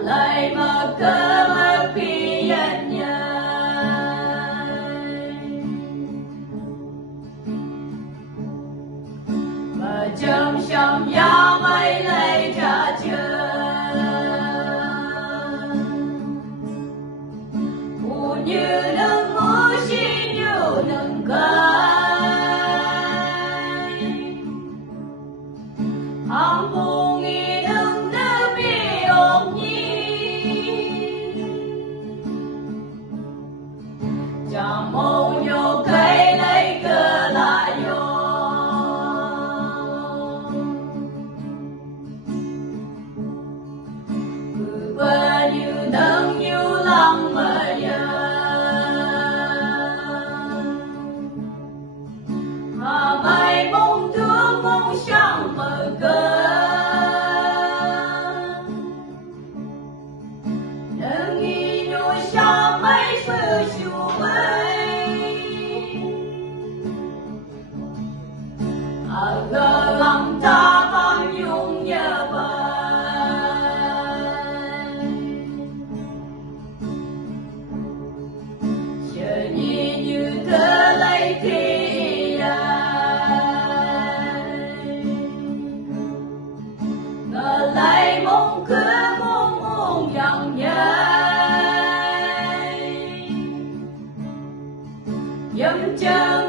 lại mà cơ mà phi nhân mà trong sông gió mây lấy trả chờ u như nâng ngũ chi như nâng cây hàm phù nghi nâng nơ bi ôm nhi chả mong nhô cây lấy cơ lại nhô và như nâng như lăng mà nhớ mà bay mong thương mong sáng mở cơ nâng nghi nhô xa mấy sự chú ấy gờ lòng ta con nhung nhớ bà thơ lấy thì ngờ lấy mong cứ mong mong dòng nhai dâm chờ